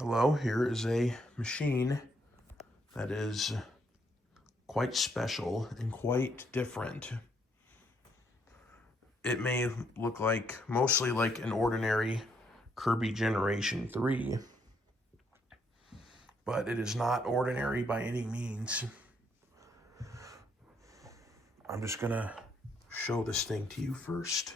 Hello, here is a machine that is quite special and quite different. It may look like mostly like an ordinary Kirby Generation 3, but it is not ordinary by any means. I'm just gonna show this thing to you first.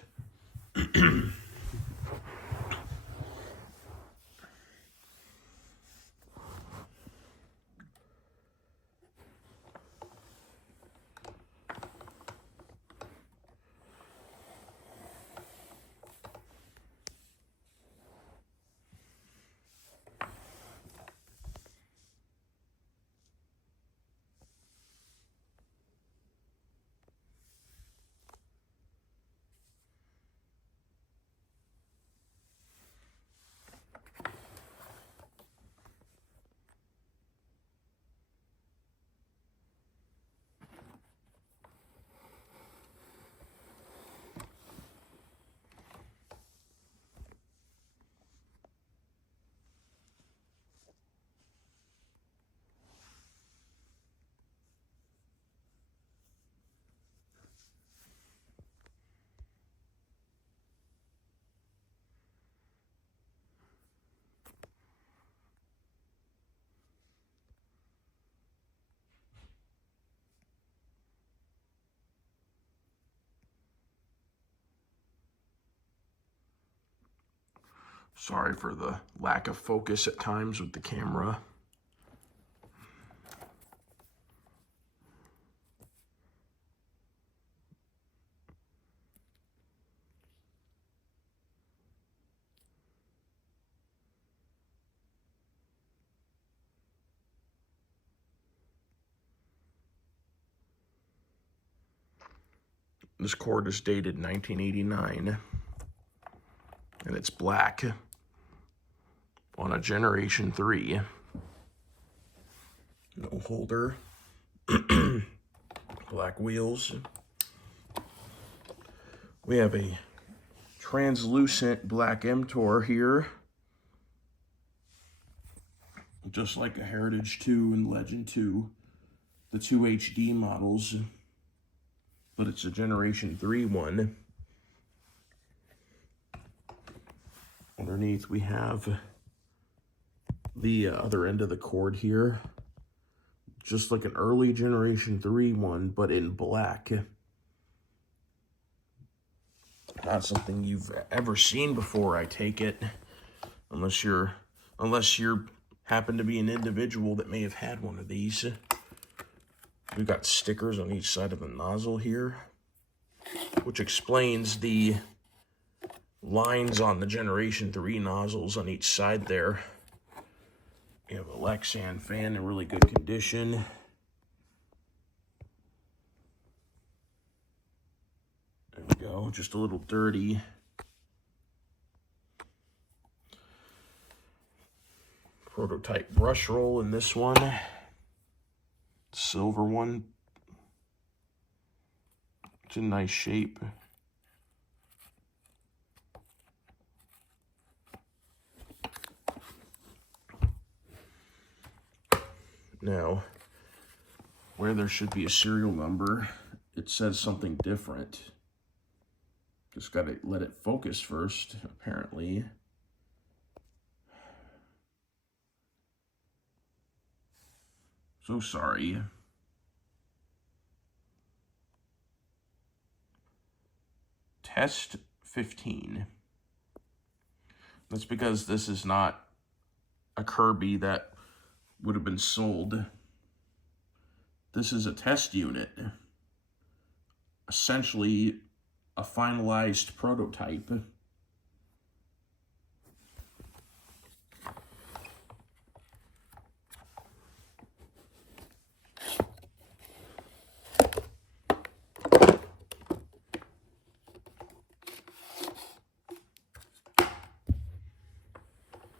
Sorry for the lack of focus at times with the camera. This cord is dated 1989, and it's black on a Generation 3. No holder, black wheels. We have a translucent black emtor here, just like a Heritage 2 and Legend 2, the 2 HD models, but it's a Generation 3 one. Underneath we have the other end of the cord here, just like an early Generation 3 one, but in black. Not something you've ever seen before, I take it, unless you're happen to be an individual that may have had one of these. We've got stickers on each side of the nozzle here, which explains the lines on the Generation 3 nozzles on each side there. You have a Lexan fan in really good condition. There we go, just a little dirty. Prototype brush roll in this one. Silver one. It's in nice shape. Now, where there should be a serial number, it says something different. Just gotta let it focus first, apparently. So sorry. Test 15. That's because this is not a Kirby that would have been sold. This is a test unit. Essentially a finalized prototype.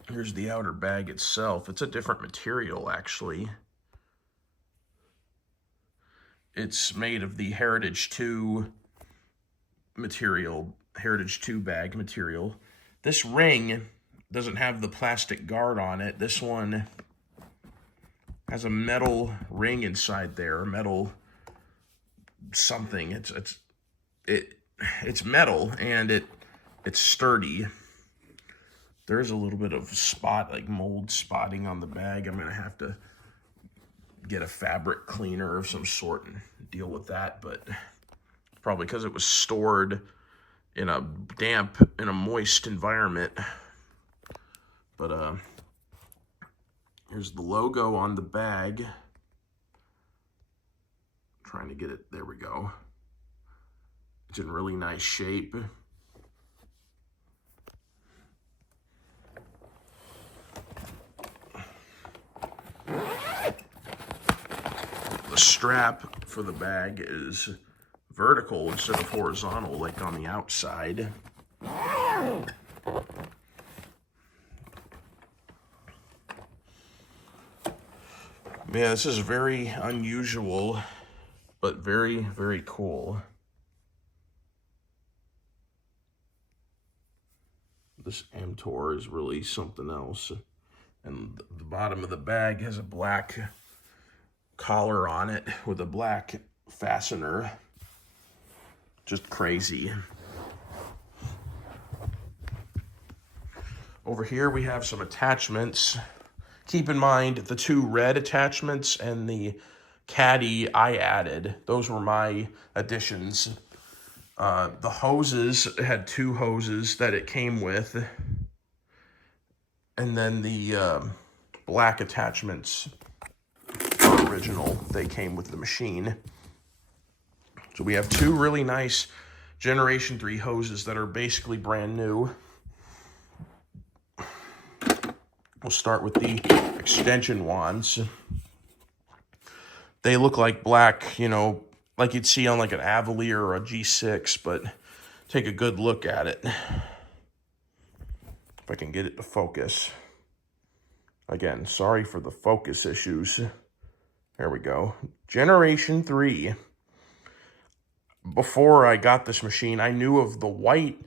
Here's the outer bag itself. It's a different material, actually. It's made of the Heritage 2 material, Heritage 2 bag material. This ring doesn't have the plastic guard on it. This one has a metal ring inside there, metal something. It's metal, and it's sturdy. There's a little bit of spot, like mold spotting on the bag. I'm gonna have to get a fabric cleaner of some sort and deal with that, but probably because it was stored in a moist environment. But here's the logo on the bag. Trying to get it, there we go. It's in really nice shape. The strap for the bag is vertical instead of horizontal, like on the outside. Man, this is very unusual, but very, very cool. This emtor is really something else. And the bottom of the bag has a black collar on it with a black fastener. Just crazy. Over here we have some attachments. Keep in mind the 2 red attachments and the caddy I added. Those were my additions. The hoses, it had 2 hoses that it came with. And then the black attachments are original. They came with the machine. So we have 2 really nice Generation 3 hoses that are basically brand new. We'll start with the extension wands. They look like black, you know, like you'd see on like an Avalier or a G6, but take a good look at it. If I can get it to focus. Again, sorry for the focus issues. There we go. Generation 3. Before I got this machine, I knew of the white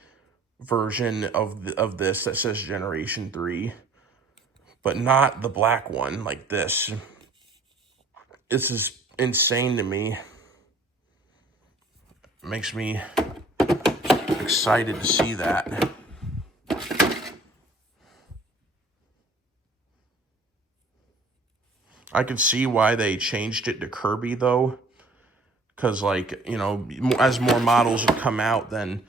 version of this that says Generation 3, but not the black one like this. This is insane to me. It makes me excited to see that. I can see why they changed it to Kirby though, because like, you know, as more models would come out, then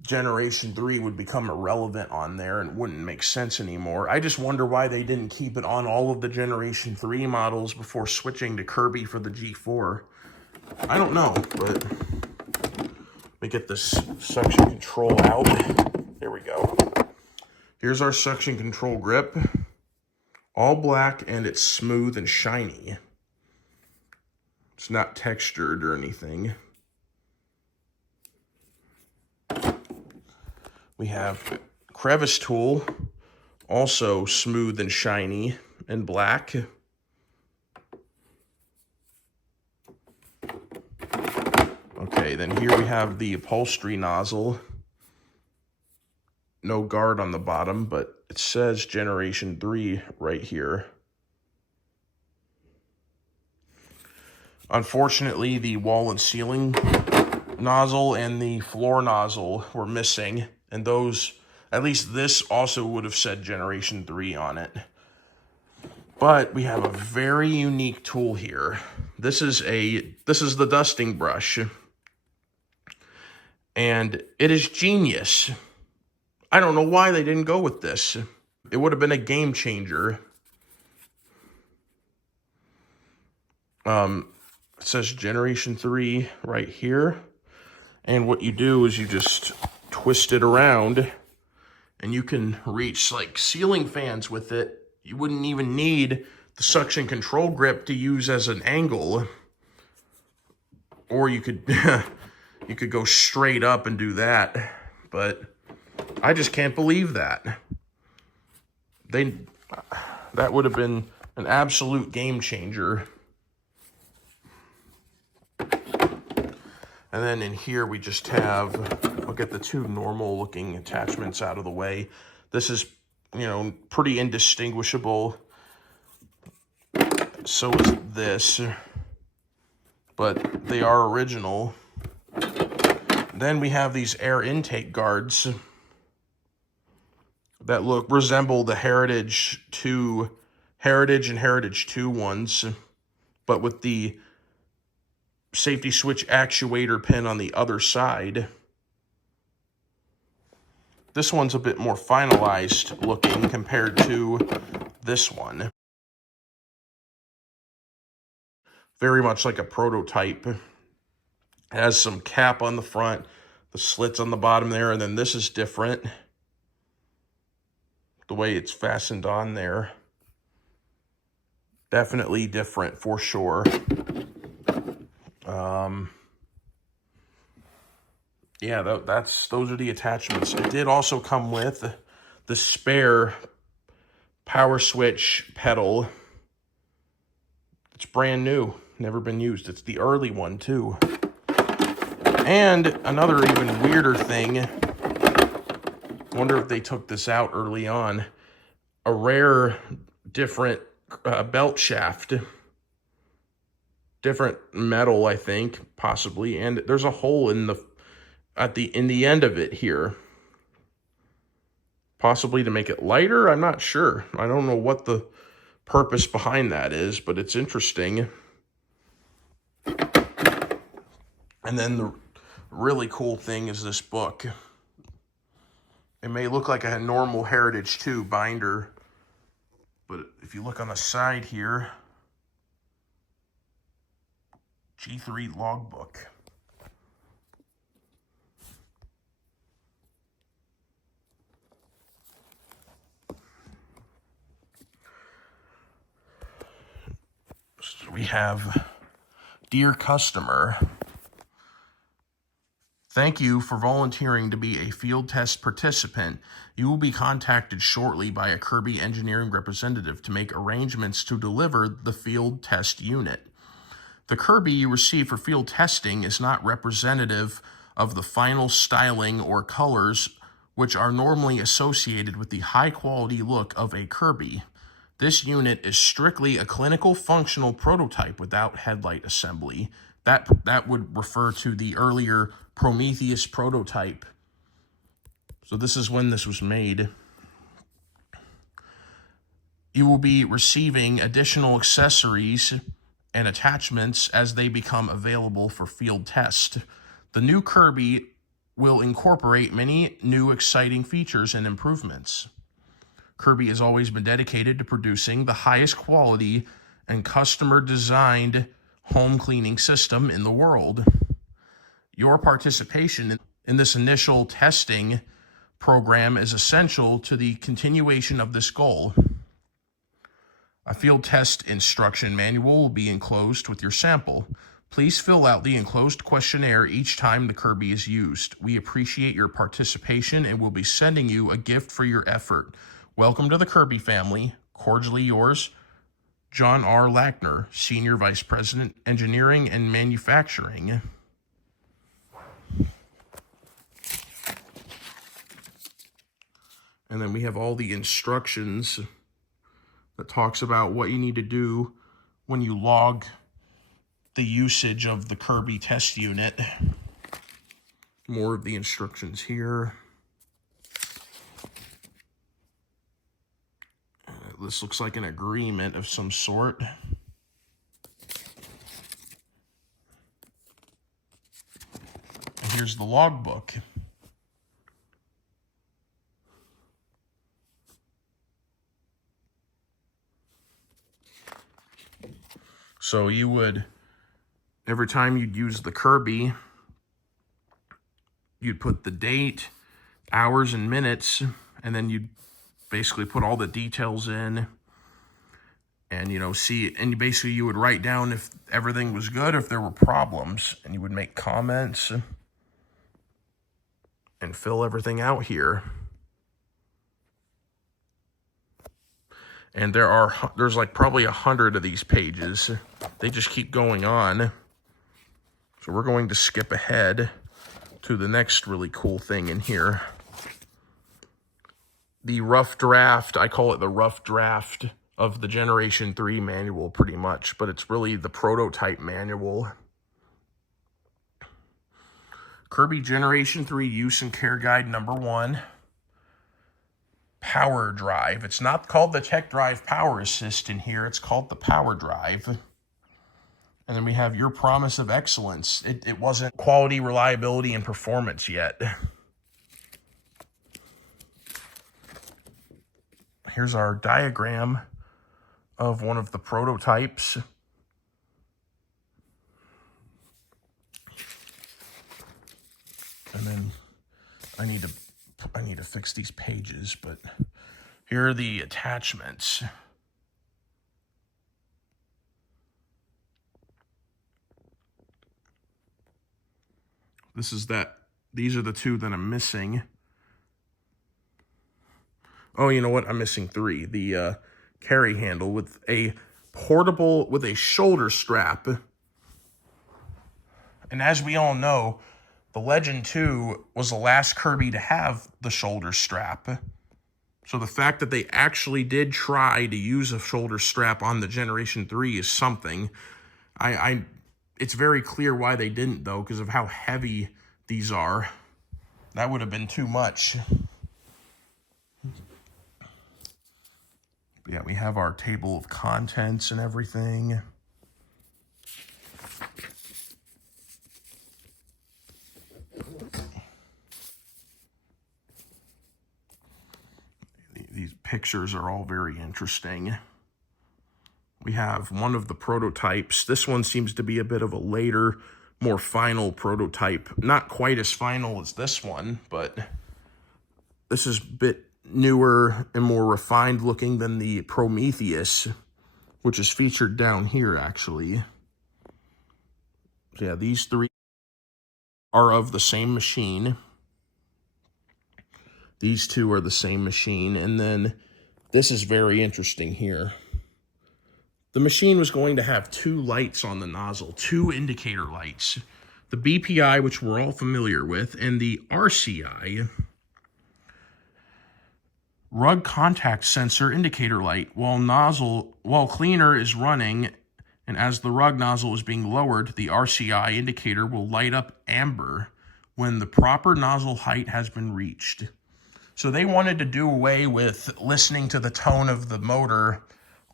Generation 3 would become irrelevant on there and wouldn't make sense anymore. I just wonder why they didn't keep it on all of the Generation 3 models before switching to Kirby for the G4. I don't know, but let me get this suction control out. There we go. Here's our suction control grip. All black, and it's smooth and shiny. It's not textured or anything. We have crevice tool, also smooth and shiny and black. Okay, then here we have the upholstery nozzle. No guard on the bottom, but it says Generation 3 right here. Unfortunately, the wall and ceiling nozzle and the floor nozzle were missing. And those, at least this also would have said Generation 3 on it. But we have a very unique tool here. This is the dusting brush. And it is genius. I don't know why they didn't go with this. It would have been a game changer. It says Generation 3 right here. And what you do is you just twist it around and you can reach like ceiling fans with it. You wouldn't even need the suction control grip to use as an angle. Or you could you could go straight up and do that. But I just can't believe that. That would have been an absolute game changer. And then in here we just have, I'll get the 2 normal looking attachments out of the way. This is you know, pretty indistinguishable. So is this, but they are original. Then we have these air intake guards that resemble the Heritage and Heritage 2 ones, but with the safety switch actuator pin on the other side. This one's a bit more finalized looking compared to this one. Very much like a prototype. It has some cap on the front, the slits on the bottom there, and then this is different. The way it's fastened on there. Definitely different for sure. Yeah, those are the attachments. It did also come with the spare power switch pedal. It's brand new, never been used. It's the early one too. And another even weirder thing, I wonder if they took this out early on, a rare different belt shaft. Different metal, I think, possibly, and there's a hole in the end of it here. Possibly to make it lighter, I'm not sure. I don't know what the purpose behind that is, but it's interesting. And then the really cool thing is this book. It may look like a normal Heritage 2 binder, but if you look on the side here, G3 logbook. So we have, dear customer, thank you for volunteering to be a field test participant. You will be contacted shortly by a Kirby engineering representative to make arrangements to deliver the field test unit. The Kirby you receive for field testing is not representative of the final styling or colors which are normally associated with the high-quality look of a Kirby. This unit is strictly a clinical functional prototype without headlight assembly. That would refer to the earlier Prometheus prototype. So this is when this was made. You will be receiving additional accessories and attachments as they become available for field test. The new Kirby will incorporate many new exciting features and improvements. Kirby has always been dedicated to producing the highest quality and customer-designed home cleaning system in the world. Your participation in this initial testing program is essential to the continuation of this goal. A field test instruction manual will be enclosed with your sample. Please fill out the enclosed questionnaire each time the Kirby is used. We appreciate your participation and will be sending you a gift for your effort. Welcome to the Kirby family. Cordially yours, John R. Lackner, Senior Vice President, Engineering and Manufacturing. And then we have all the instructions that talks about what you need to do when you log the usage of the Kirby test unit. More of the instructions here. This looks like an agreement of some sort. And here's the logbook. So you would, every time you'd use the Kirby, you'd put the date, hours and minutes, and then you'd basically put all the details in and, you know, see, and basically you would write down if everything was good, if there were problems, and you would make comments and fill everything out here. And there's like probably 100 of these pages. They just keep going on. So we're going to skip ahead to the next really cool thing in here. the rough draft. I call it the rough draft of the Generation 3 manual pretty much, but it's really the prototype manual. Kirby Generation 3 Use and Care Guide number 1. Power Drive. It's not called the Tech Drive Power Assist in here. It's called the Power Drive. And then we have Your Promise of Excellence. It wasn't quality, reliability, and performance yet. Here's our diagram of one of the prototypes. And then I need to fix these pages, but here are the attachments. These are the two that I'm missing. Oh, you know what? I'm missing 3. The carry handle with a portable, with a shoulder strap. And as we all know, the Legend 2 was the last Kirby to have the shoulder strap. So the fact that they actually did try to use a shoulder strap on the Generation 3 is something. It's very clear why they didn't, though, because of how heavy these are. That would have been too much. But yeah, we have our table of contents and everything. These pictures are all very interesting. We have one of the prototypes. This one seems to be a bit of a later, more final prototype. Not quite as final as this one, but this is a bit newer and more refined looking than the Prometheus, which is featured down here, actually. So yeah, these 3 are of the same machine. These 2 are the same machine. And then this is very interesting here. The machine was going to have 2 lights on the nozzle, 2 indicator lights. The BPI, which we're all familiar with, and the RCI, rug contact sensor indicator light. While cleaner is running, and as the rug nozzle is being lowered, the RCI indicator will light up amber when the proper nozzle height has been reached. So they wanted to do away with listening to the tone of the motor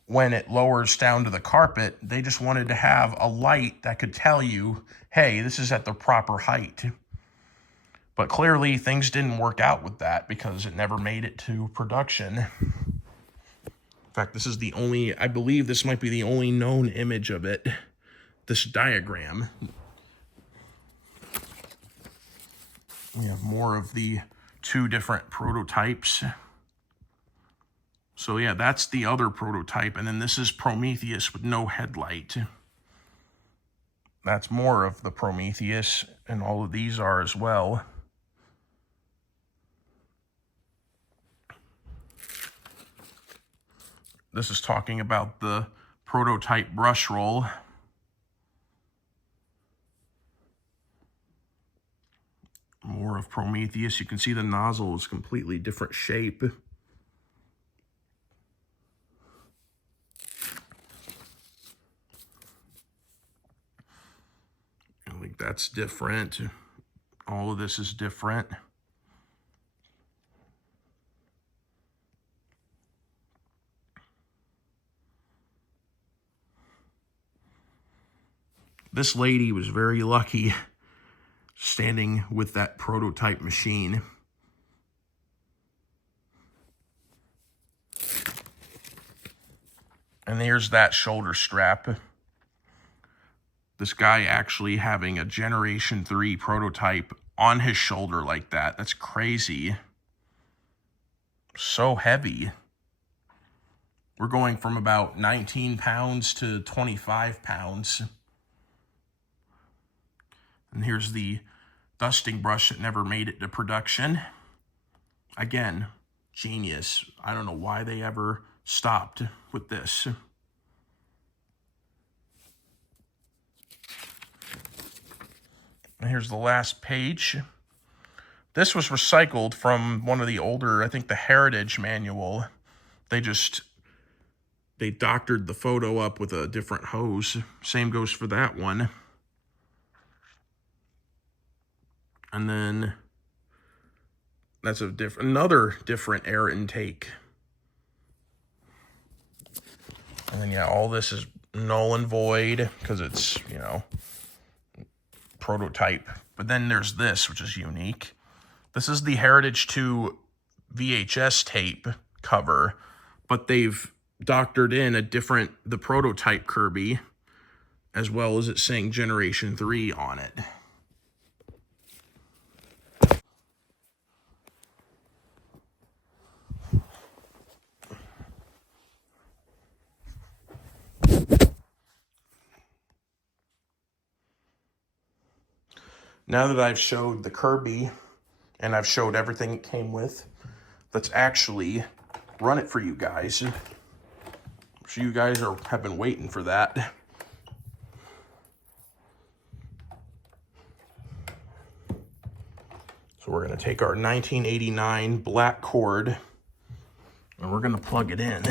when it lowers down to the carpet. They just wanted to have a light that could tell you, hey, this is at the proper height. But clearly things didn't work out with that because it never made it to production. In fact, this is the only, I believe this might be the only known image of it, this diagram. We have more of the 2 different prototypes. So yeah, that's the other prototype, and then this is Prometheus with no headlight. That's more of the Prometheus, and all of these are as well. This is talking about the prototype brush roll. More of Prometheus. You can see the nozzle is completely different shape. I think that's different. All of this is different. This lady was very lucky standing with that prototype machine. And there's that shoulder strap. This guy actually having a Generation 3 prototype on his shoulder like that. That's crazy. So heavy. We're going from about 19 pounds to 25 pounds. And here's the dusting brush that never made it to production. Again, genius. I don't know why they ever stopped with this. And here's the last page. This was recycled from one of the older, I think the Heritage manual. They doctored the photo up with a different hose. Same goes for that one. And then that's another different air intake. And then, yeah, all this is null and void because it's, you know, prototype. But then there's this, which is unique. This is the Heritage 2 VHS tape cover, but they've doctored in the prototype Kirby, as well as it saying Generation 3 on it. Now that I've showed the Kirby and I've showed everything it came with, let's actually run it for you guys. So you guys have been waiting for that. So we're going to take our 1989 black cord and we're going to plug it in.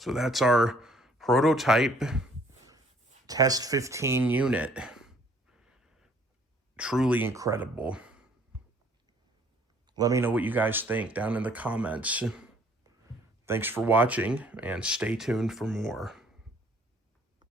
So that's our prototype Test 15 unit. Truly incredible. Let me know what you guys think down in the comments. Thanks for watching and stay tuned for more.